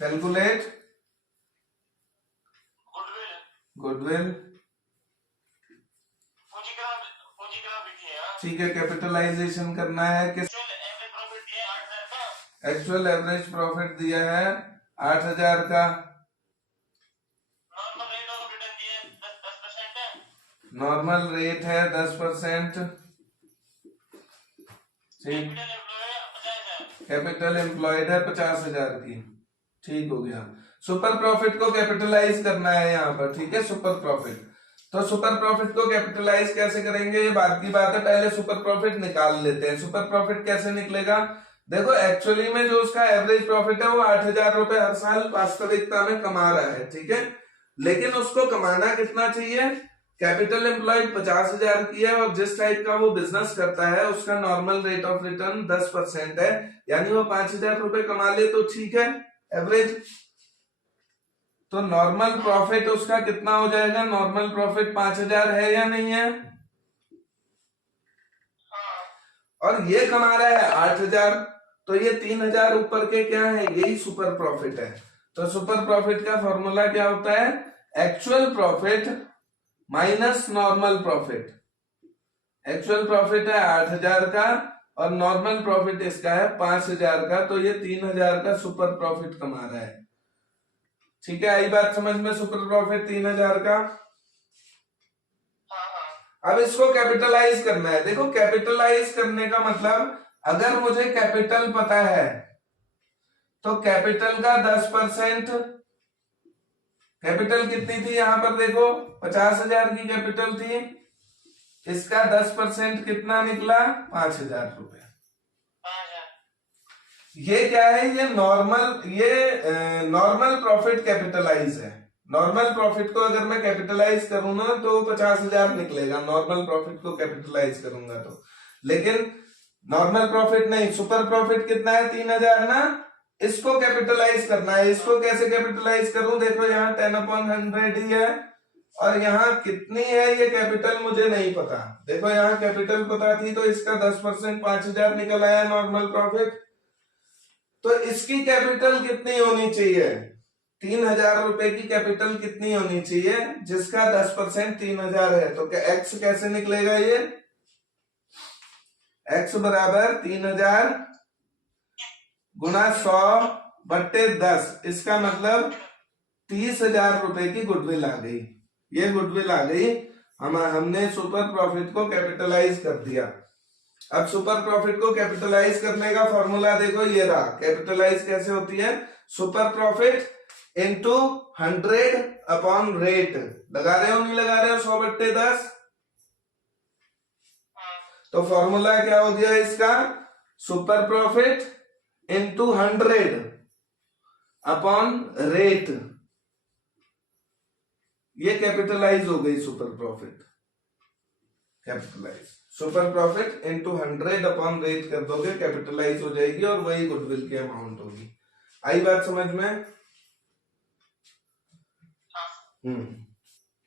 Calculate goodwill, ठीक है। Capitalisation करना है कि एक्चुअल एवरेज प्रॉफिट दिया है 8,000 का, नॉर्मल रेट है 10%, ठीक। कैपिटल एम्प्लॉयड है 50,000 की, ठीक हो गया। सुपर प्रॉफिट को कैपिटलाइज करना है यहाँ पर, ठीक है। सुपर प्रॉफिट, तो सुपर प्रॉफिट को कैपिटलाइज कैसे करेंगे ये बात की बात है। पहले सुपर प्रॉफिट निकाल लेते हैं। सुपर प्रॉफिट कैसे निकलेगा, देखो एक्चुअली में जो उसका एवरेज प्रॉफिट है वो 8,000 रुपए हर साल वास्तविकता में कमा रहा है, ठीक है। लेकिन उसको कमाना कितना चाहिए, कैपिटल एम्प्लॉयड 50,000 की है और जिस टाइप का वो बिजनेस करता है उसका नॉर्मल रेट ऑफ रिटर्न 10% है, यानी वो 5,000 रुपए कमा ले तो ठीक है एवरेज। तो नॉर्मल प्रॉफिट उसका कितना हो जाएगा, नॉर्मल प्रॉफिट 5,000 है या नहीं है, और ये कमा रहा है 8,000, तो ये 3,000 ऊपर के क्या है, यही सुपर प्रॉफिट है। तो सुपर प्रॉफिट का फॉर्मूला क्या होता है, actual profit minus normal profit. Actual profit है 8,000 का और नॉर्मल प्रॉफिट इसका है 5,000 का, तो ये 3,000 का सुपर प्रॉफिट कमा रहा है, ठीक है। आई बात समझ में, सुपर प्रॉफिट 3,000 का। अब इसको कैपिटलाइज करना है। देखो कैपिटलाइज करने का मतलब, अगर मुझे कैपिटल पता है तो कैपिटल का 10%, कैपिटल कितनी थी यहां पर देखो 50,000 की कैपिटल थी, इसका 10% कितना निकला 5,000 रुपए। ये क्या है, ये नॉर्मल प्रॉफिट कैपिटलाइज है। नॉर्मल प्रॉफिट को अगर मैं कैपिटलाइज करूँ ना तो 50,000 निकलेगा, नॉर्मल प्रॉफिट को कैपिटलाइज करूंगा तो। लेकिन नॉर्मल प्रॉफिट नहीं, सुपर प्रॉफिट कितना है 3,000 ना, इसको कैपिटलाइज करना है। इसको कैसे कैपिटलाइज करूं, देखो यहाँ 10/100 ही है और यहाँ कितनी है ये कैपिटल मुझे नहीं पता। देखो यहाँ कैपिटल पता थी तो इसका 10% 5,000 निकल आया नॉर्मल प्रॉफिट। तो इसकी कैपिटल कितनी होनी चाहिए, 3,000 रुपए की कैपिटल कितनी होनी चाहिए, जिसका 10% 3,000 है। तो एक्स कैसे निकलेगा, ये एक्स बराबर 3,000 गुणा 100/10, इसका मतलब 30,000 रुपए की गुडविल आ गई। ये गुडविल आ गई, हमने सुपर प्रॉफिट को कैपिटलाइज कर दिया। अब सुपर प्रॉफिट को कैपिटलाइज करने का फॉर्मूला देखो ये रहा। कैपिटलाइज कैसे होती है, सुपर प्रॉफिट इंटू 100/रेट। लगा रहे हो नहीं लगा रहे हो, 100/10। तो फॉर्मूला क्या हो गया इसका, सुपर प्रॉफिट इंटू 100/रेट। ये कैपिटलाइज हो गई super profit, capitalize. Super profit into 100/रेट कर दोगे, कैपिटलाइज हो जाएगी और वही गुडविल की अमाउंट होगी। आई बात समझ में?